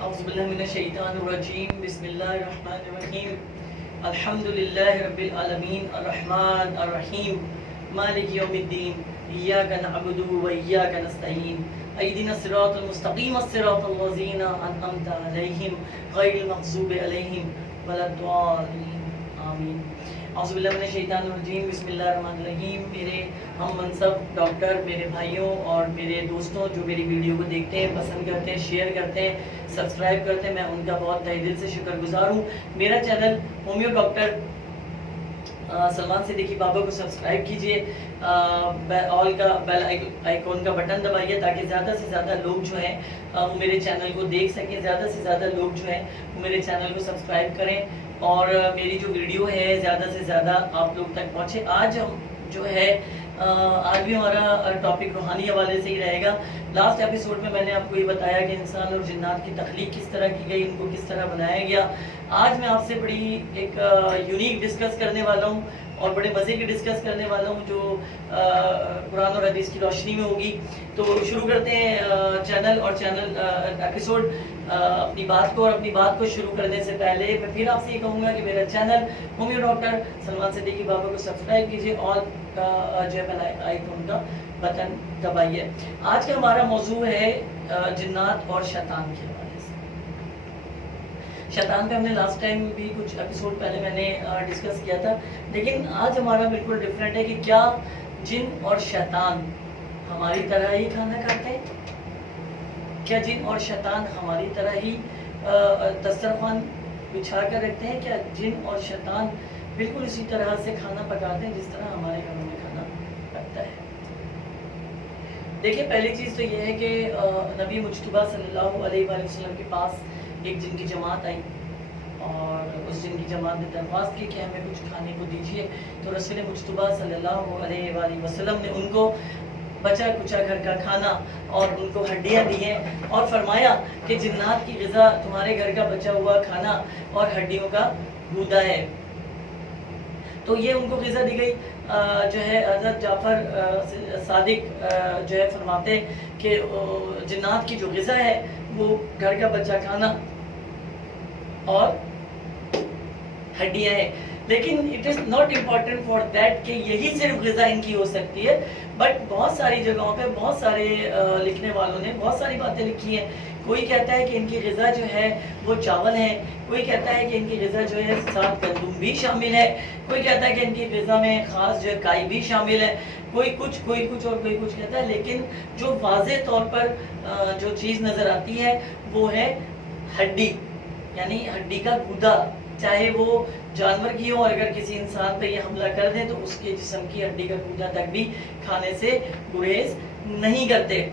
اعوذ باللہ من الشیطان الرجیم بسم اللہ الرحمن الرحیم الحمد للہ رب العالمین الرحمن الرحیم مالک یوم الدین ایاک نعبد و ایاک نستعین اہدنا الصراط المستقیم الصراط الذین انعمت علیہم غیر المغضوب علیہم ولا الضالین آمین۔ اعوذ باللہ من الشیطان الرجیم بسم اللہ الرحمن الرحیم۔ میرے ہم منصب ڈاکٹر، میرے بھائیوں اور میرے دوستوں جو میری ویڈیو کو دیکھتے ہیں، پسند کرتے ہیں، شیئر کرتے ہیں، سبسکرائب کرتے ہیں، میں ان کا بہت تہہ دل سے شکر گزار ہوں۔ میرا channel homeo doctor Salman Siddiqui بابا کو سبسکرائب کیجئے، آل کا بیل آئیکن کا بٹن دبائیے تاکہ زیادہ سے زیادہ لوگ جو ہیں وہ میرے چینل کو دیکھ سکیں، زیادہ سے زیادہ لوگ جو ہیں وہ میرے چینل کو سبسکرائب کریں اور میری جو ویڈیو ہے زیادہ سے زیادہ آپ لوگ تک پہنچے۔ آج ہم جو ہے آج بھی ہمارا ٹاپک روحانی حوالے سے ہی رہے گا۔ لاسٹ ایپیسوڈ میں نے آپ کو یہ بتایا کہ انسان اور جنات کی تخلیق کس طرح کی گئی، ان کو کس طرح بنایا گیا۔ آج میں آپ سے بڑی ایک یونیک ڈسکس کرنے والا ہوں اور بڑے مزے کی ڈسکس کرنے والا ہوں جو قرآن اور حدیث کی روشنی میں ہوگی۔ تو شروع کرتے ہیں چینل ایپیسوڈ۔ اپنی بات کو شروع کرنے سے پہلے میں پھر آپ سے یہ کہوں گا کہ میرا channel homeo doctor Salman Siddiqui بابا کو سبسکرائب کیجیے، آل کا جو ہے آئیکن کا بٹن دبائیے۔ آج کا ہمارا موضوع ہے جنات اور شیطان کے حوالے سے۔ شیطان پہ ہم نے لاسٹ ٹائم بھی کچھ ایپیسوڈ پہلے میں نے ڈسکس کیا تھا، لیکن آج ہمارا بالکل ڈفرینٹ ہے کہ کیا جن اور شیطان ہماری طرح ہی کھانا کھاتے ہیں؟ کیا جن اور شیطان ہماری طرح ہی دسترخوان بچھا کر رکھتے ہیں؟ کیا جن اور شیطان بالکل اسی طرح سے کھانا پکاتے ہیں جس طرح ہمارے گھروں میں کھانا پکتا ہے؟ دیکھیں، پہلی چیز تو یہ ہے کہ نبی مجتبیٰ صلی اللہ علیہ وآلہ وسلم کے پاس ایک جن کی جماعت آئی اور اس جن کی جماعت نے درخواست کی کہ ہمیں کچھ کھانے کو دیجیے، تو رسول مجتبیٰ صلی اللہ علیہ وآلہ وسلم نے ان کو بچا کچا گھر کا کھانا اور ان کو ہڈیاں دی ہیں اور فرمایا کہ جنات کی غذا تمہارے گھر کا بچا ہوا کھانا اور ہڈیوں کا گودا ہے۔ تو یہ ان کو غذا دی گئی۔ جو ہے حضرت جعفر صادق جو ہے فرماتے کہ جنات کی جو غذا ہے وہ گھر کا بچا کھانا اور ہڈیاں ہیں، لیکن it is not important for that کہ یہی صرف غذا ان کی ہو سکتی ہے، بٹ بہت ساری جگہوں پہ بہت سارے لکھنے والوں نے بہت ساری باتیں لکھی ہیں۔ کوئی کہتا ہے کہ ان کی غذا جو ہے وہ چاول ہے، کوئی کہتا ہے کہ ان کی غذا جو ہے ساتھ گندم بھی شامل ہے، کوئی کہتا ہے کہ ان کی غذا میں خاص جو ہے کائی بھی شامل ہے، کوئی کچھ اور کوئی کچھ کہتا ہے، لیکن جو واضح طور پر جو چیز نظر آتی ہے وہ ہے ہڈی، یعنی ہڈی کا گودا، چاہے وہ جانور کی ہو، اور اگر کسی انسان پہ یہ حملہ کر دیں تو اس کے جسم کی ہڈی کا گودا تک بھی کھانے سے گریز نہیں کرتے۔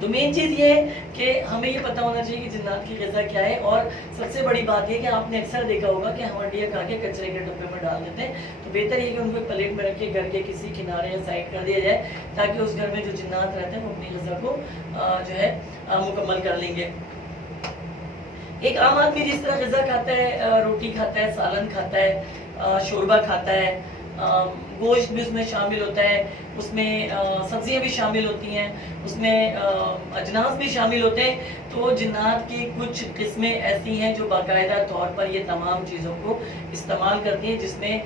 تو مین چیز یہ ہے کہ ہمیں یہ پتہ ہونا چاہیے کہ جنات کی غذا کیا ہے، اور سب سے بڑی بات یہ کہ آپ نے اکثر دیکھا ہوگا کہ ہم ہڈیاں کھا کے کچرے کے ڈبے میں ڈال دیتے ہیں، تو بہتر یہ کہ ان کو پلیٹ میں رکھ کے گھر کے کسی کنارے یا سائڈ کر دیا جائے تاکہ اس گھر میں جو جنات رہتے ہیں وہ اپنی غذا کو جو ہے مکمل کر لیں گے۔ ایک عام آدمی جس طرح غذا کھاتا ہے، روٹی کھاتا ہے، سالن کھاتا ہے، شوربہ کھاتا ہے، گوشت بھی اس میں شامل ہوتا ہے، اس میں سبزیاں بھی شامل ہوتی ہیں، اس میں اجناس بھی شامل ہوتے ہیں، تو جنات کی کچھ قسمیں ایسی ہیں جو باقاعدہ طور پر یہ تمام چیزوں کو استعمال کرتی ہیں، جس میں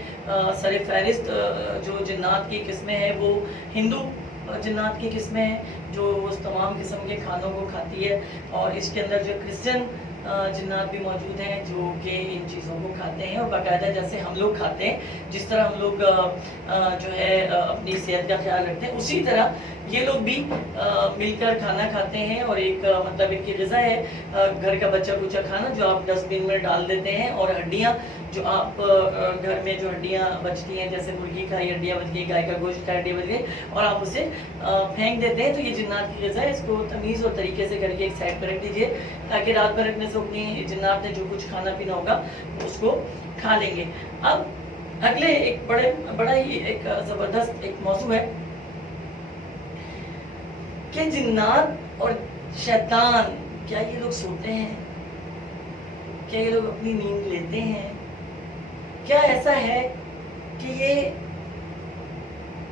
سر فہرست جو جنات کی قسمیں ہیں وہ ہندو جنات کی قسمیں ہیں جو اس تمام قسم کے کھانوں کو کھاتی ہے، اور اس کے اندر جو کرسچن جنات بھی موجود ہیں جو کہ ان چیزوں کو کھاتے ہیں، اور باقاعدہ جیسے ہم لوگ کھاتے ہیں، جس طرح ہم لوگ جو ہے اپنی صحت کا خیال رکھتے ہیں، اسی طرح یہ لوگ بھی مل کر کھانا کھاتے ہیں، اور ایک مطلب ان کی غذا ہے گھر کا بچا کچا کھانا جو آپ ڈسٹ بن میں ڈال دیتے ہیں، اور ہڈیاں جو آپ گھر میں جو ہڈیاں بچتی ہیں، جیسے مرغی کھائی ہڈیاں بچ گئی، گائے کا گوشت کھائی ہڈیاں بچ گئی، اور آپ اسے پھینک دیتے ہیں، تو یہ جنات کی غذا ہے۔ اس کو تمیز اور طریقے سے کر کے ایک سائڈ پہ رکھ دیجیے تاکہ رات بھر رکھنے سے اپنی جنات نے جو کچھ کھانا پینا ہوگا اس کو کھا لیں گے۔ اب اگلے ایک بڑا ہی ایک زبردست ایک موضوع ہے کہ جنات اور شیطان، کیا یہ لوگ سوتے ہیں؟ کیا یہ لوگ اپنی نیند لیتے ہیں؟ کیا ایسا ہے کہ یہ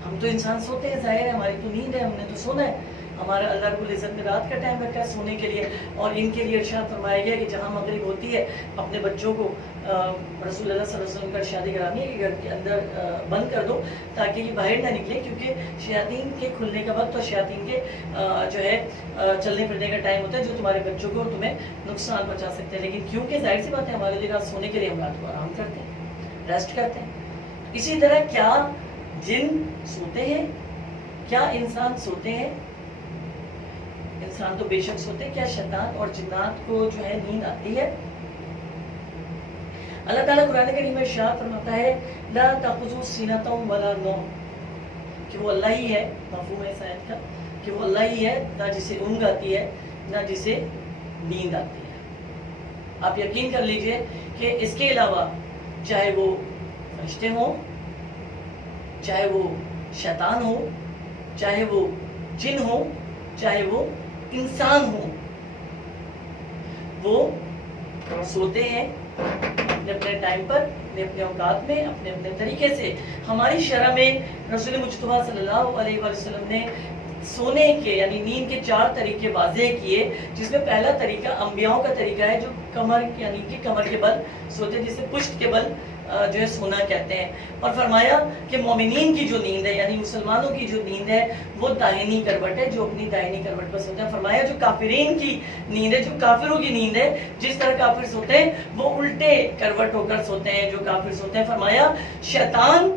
ہم تو انسان سوتے ہیں، ظاہر ہے ہماری تو نیند ہے، ہم نے تو سونا ہے، ہمارا اللہ رب العزت نے رات کا ٹائم رکھا ہے سونے کے لیے، اور ان کے لیے ارشاد فرمایا گیا کہ جہاں مغرب ہوتی ہے اپنے بچوں کو رسول اللہ صلی اللہ علیہ وسلم کا ارشاد گرامی ہے کہ گھر کے اندر بند کر دو تاکہ یہ باہر نہ نکلے، کیونکہ شیاطین کے کھلنے کا وقت اور شیاطین کے جو ہے چلنے پھرنے کا ٹائم ہوتا ہے جو تمہارے بچوں کو اور تمہیں نقصان پہنچا سکتے ہیں۔ لیکن کیونکہ ظاہر سی بات ہے ہمارے لیے رات سونے کے لیے ہم رات کو آرام کرتے ہیں، ریسٹ کرتے ہیں۔ اسی طرح کیا جن سوتے ہیں؟ کیا انسان سوتے ہیں؟ انسان تو بے شک سوتے ہیں۔ کیا شیطان اور جنات کو جو ہے نیند آتی ہے؟ اللہ تعالیٰ قرآن کریم میں ارشاد فرماتا ہے لا تأخذہ سنۃ ولا نوم، کہ وہ اللہ ہی ہے، مفہوم ہے اس آیت کا کہ وہ اللہ ہی ہے، نہ جسے اونگ آتی ہے نہ جسے نیند آتی ہے۔ آپ یقین کر لیجئے کہ اس کے علاوہ چاہے وہ فرشتے ہوں، چاہے وہ شیطان ہو، چاہے وہ جن ہو، چاہے وہ انسان ہو، وہ سوتے ہیں اپنے اپنے ٹائم پر، اپنے اپنے اوقات میں، اپنے اپنے طریقے سے۔ ہماری شرع میں رسول مجتبیٰ صلی اللہ علیہ وسلم نے سونے کے یعنی نیند کے 4 طریقے واضح کیے، جس میں پہلا طریقہ انبیاءوں کا طریقہ ہے جو کمر یعنی کہ کمر کے بل سوتے، جسے پشت کے بل جو ہے سونا کہتے ہیں، اور فرمایا کہ مومنین کی جو نیند ہے یعنی مسلمانوں کی جو نیند ہے وہ داہنی کروٹ ہے، جو اپنی داہنی کروٹ پر سوتے ہیں۔ فرمایا جو کافرین کی نیند ہے، جو کافروں کی نیند ہے، جس طرح کافر سوتے ہیں وہ الٹے کروٹ ہو کر سوتے ہیں جو کافر سوتے ہیں۔ فرمایا شیطان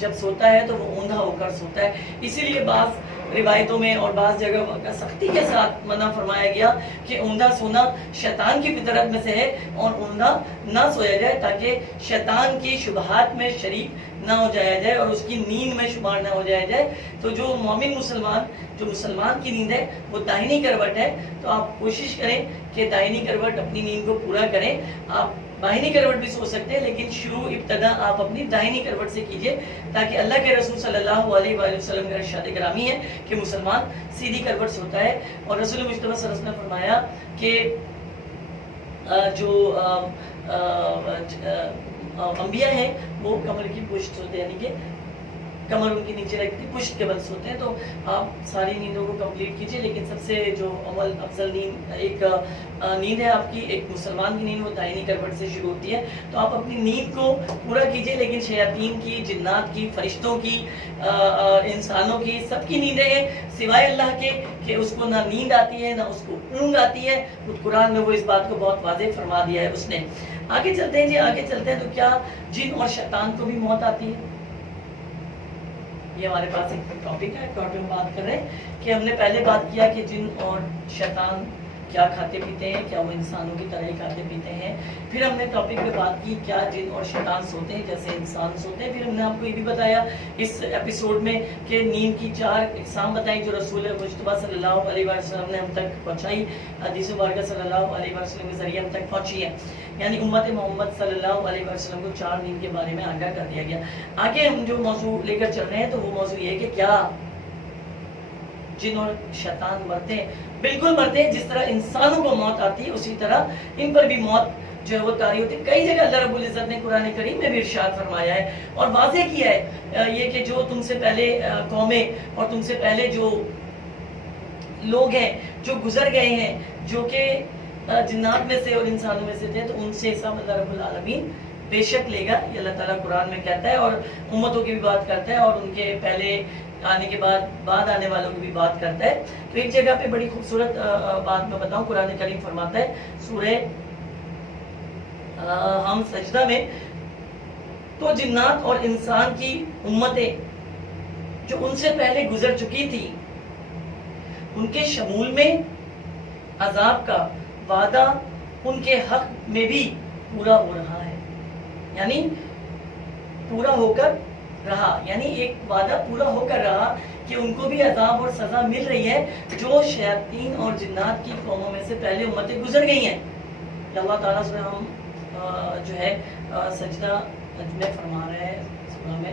جب سوتا ہے تو وہ اوندھا ہو کر سوتا ہے، اسی لیے بعض روایتوں میں اور بعض جگہ کا سختی کے ساتھ منع فرمایا گیا کہ اوندھا سونا شیطان کی فطرت میں سے ہے اور اوندھا نہ سویا جائے تاکہ شیطان کی شبہات میں شریک نہ ہو جایا جائے اور اس کی نیند میں شمار نہ ہو جایا جائے۔ تو جو مومن مسلمان کی نیند ہے وہ داہنی کروٹ ہے، تو آپ کوشش کریں کہ داہنی کروٹ اپنی نیند کو پورا کریں۔ آپ بائنی کروٹ بھی سو سکتے ہیں لیکن شروع ابتدا آپ اپنی داہنی کروٹ سے کیجئے، تاکہ اللہ کے رسول صلی اللہ علیہ وآلہ وسلم کا ارشاد گرامی ہے کہ مسلمان سیدھی کروٹ سوتا ہے۔ اور رسول مجتبیٰ صلی اللہ علیہ وسلم نے فرمایا کہ جو انبیاء ہیں وہ کمر کی پشت سوتے ہیں، یعنی کہ کمر ان کی نیچے رکھتی پشت کے بل سوتے ہیں۔ تو آپ ساری نیندوں کو کمپلیٹ کیجئے، لیکن سب سے جو عمل افضل نیند ہے آپ کی، ایک مسلمان کی نیند وہ داہنی کروٹ سے شروع ہوتی ہے۔ تو آپ اپنی نیند کو پورا کیجئے، لیکن شیاطین کی، جنات کی، فرشتوں کی، انسانوں کی، سب کی نیندیں ہیں سوائے اللہ کے کہ اس کو نہ نیند آتی ہے نہ اس کو اونگ آتی ہے۔ خود قرآن میں وہ اس بات کو بہت واضح فرما دیا ہے اس نے۔ آگے چلتے ہیں آگے چلتے ہیں۔ تو کیا جن اور شیطان کو بھی موت آتی ہے؟ یہ ہمارے پاس ایک ٹاپک ہے، ہم بات کر رہے ہیں کہ ہم نے پہلے بات کیا کہ جن اور شیطان کیا کھاتے پیتے ہیں، کیا وہ انسانوں کی طرح ہی کھاتے پیتے ہیں۔ پھر ہم نے ٹاپک پہ بات کی کیا جن اور شیطان سوتے ہیں جیسے انسان سوتے ہیں۔ پھر ہم نے آپ کو یہ بھی بتایا اس ایپیسوڈ میں کہ نیند کی 4 اقسام بتائیں جو رسول مجتبیٰ صلی اللہ علیہ وسلم نے ہم تک پہنچائی، حدیث مبارکہ صلی اللہ علیہ وسلم کے ذریعے ہم تک پہنچی ہے، یعنی امت محمد صلی اللہ علیہ وسلم کو 4 نیند کے بارے میں آگاہ کر دیا گیا۔ آگے ہم جو موضوع لے کر چل رہے ہیں تو وہ موضوع یہ ہے کہ کیا جن اور شیطان مرتے ہیں؟ بالکل مرتے ہیں، جس طرح انسانوں کو موت آتی ہے اسی طرح ان پر بھی موت جو ہے وہ طاری ہوتی ہے۔ کئی جگہ اللہ رب العزت نے قرآن کریم میں بھی ارشاد فرمایا ہے اور واضح کیا ہے یہ کہ جو تم سے پہلے قومیں اور تم سے پہلے جو لوگ ہیں جو گزر گئے ہیں، جو کہ جنات میں سے اور انسانوں میں سے تھے، تو ان سے حساب اللہ رب العالمین بے شک لے گا، یہ اللہ تعالیٰ قرآن میں کہتا ہے، اور امتوں کی بھی بات کرتا ہے اور ان کے پہلے آنے کے بعد آنے والوں کی بھی بات کرتا ہے۔ تو ایک جگہ پہ بڑی خوبصورت بات میں بتاؤں، قرآن کریم فرماتا ہے سورہ ہم سجدہ میں، تو جنات اور انسان کی امتیں جو ان سے پہلے گزر چکی تھی ان کے شمول میں عذاب کا وعدہ ان کے حق میں بھی پورا ہو رہا ہے، یعنی پورا ہو کر رہا، یعنی ایک وعدہ پورا ہو کر رہا کہ ان کو بھی عذاب اور سزا مل رہی ہے جو شیاطین اور جنات کی قوموں میں سے پہلے امتیں گزر گئی ہیں۔ اللہ تعالیٰ سے ہم جو ہے سجدہ میں فرما رہے ہیں سورہ میں،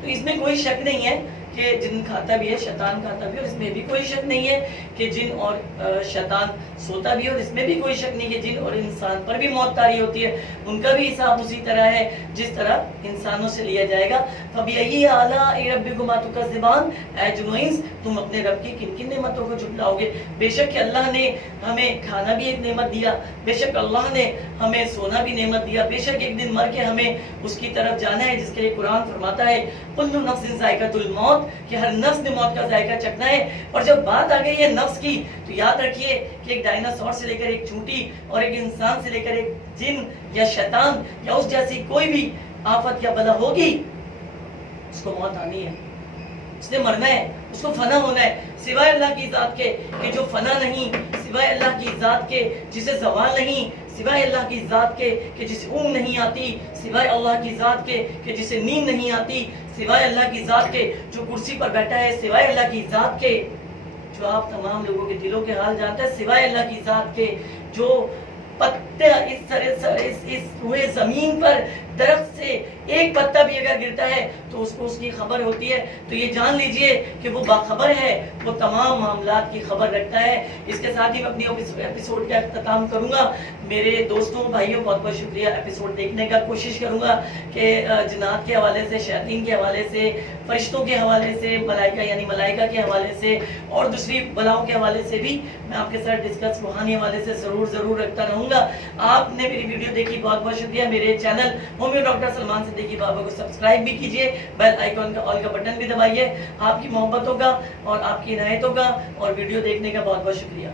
تو اس میں کوئی شک نہیں ہے کہ جن کھاتا بھی ہے شیطان کھاتا بھی ہے، اور اس میں بھی کوئی شک نہیں ہے کہ جن اور شیطان سوتا بھی ہے، اور اس میں بھی کوئی شک نہیں کہ جن اور انسان پر بھی موت طاری ہوتی ہے، ان کا بھی حساب اسی طرح ہے جس طرح انسانوں سے لیا جائے گا۔ فَبِأَيِّ آلَاءِ رَبِّكُمَا تُكَذِّبَانِ، اے جنو انس تم اپنے رب کی کن کن نعمتوں کو جھٹلاؤ گے؟ بے شک کہ اللہ نے ہمیں کھانا بھی ایک نعمت دیا، بے شک اللہ نے ہمیں سونا بھی نعمت دیا، بے شک ایک دن مر کے ہمیں اس کی طرف جانا ہے، جس کے لیے قرآن فرماتا ہے کل نفس ذائقۃ الموت، کہ ہر نفس نے موت کا ذائقہ چکھنا ہے۔ اور جب بات آ گئی ہے نفس کی تو یاد رکھیے کہ ایک ڈائناسور سے لے کر ایک چونٹی اور ایک انسان سے لے کر ایک جن یا شیطان یا اس جیسی کوئی بھی آفت یا بلا ہوگی، اس کو موت آنی ہے، اس نے مرنا ہے، اس کو فنا ہونا ہے، سوائے اللہ کی ذات کے کہ جو فنا نہیں، سوائے اللہ کی ذات کے جسے زوال نہیں، سوائے اللہ کی ذات کے کہ جسے اونگ نہیں آتی، سوائے اللہ کی ذات کے کہ جسے نیند نہیں آتی، سوائے اللہ کی ذات کے جو کرسی پر بیٹھا ہے، سوائے اللہ کی ذات کے جو آپ تمام لوگوں کے دلوں کے حال جانتا ہے، سوائے اللہ کی ذات کے جو پتے اس ہوئے زمین پر درخت سے ایک پتا بھی اگر گرتا ہے تو اس کو اس کی خبر ہوتی ہے، تو یہ جان لیجئے کہ وہ باخبر ہے، وہ تمام معاملات کی خبر رکھتا ہے۔ اس کے ساتھ ہی میں اپنی ایپیسوڈ کا اختتام کروں گا۔ میرے دوستوں بھائیوں بہت بہت شکریہ ایپیسوڈ دیکھنے کا۔ کوشش کروں گا کہ جنات کے حوالے سے، شیاطین کے حوالے سے، فرشتوں کے حوالے سے، ملائکہ یعنی ملائکہ کے حوالے سے اور دوسری بلاؤں کے حوالے سے بھی میں آپ کے ساتھ ڈسکس روحانی حوالے سے ضرور رکھتا رہوں گا۔ آپ نے میری ویڈیو دیکھی، بہت بہت شکریہ۔ میرے channel homeo doctor Salman Siddiqui بابا کو سبسکرائب بھی کیجئے، بیل آئیکن کا آل کا بٹن بھی دبائیے۔ آپ کی محبتوں کا اور آپ کی عنایتوں کا اور ویڈیو دیکھنے کا بہت بہت شکریہ۔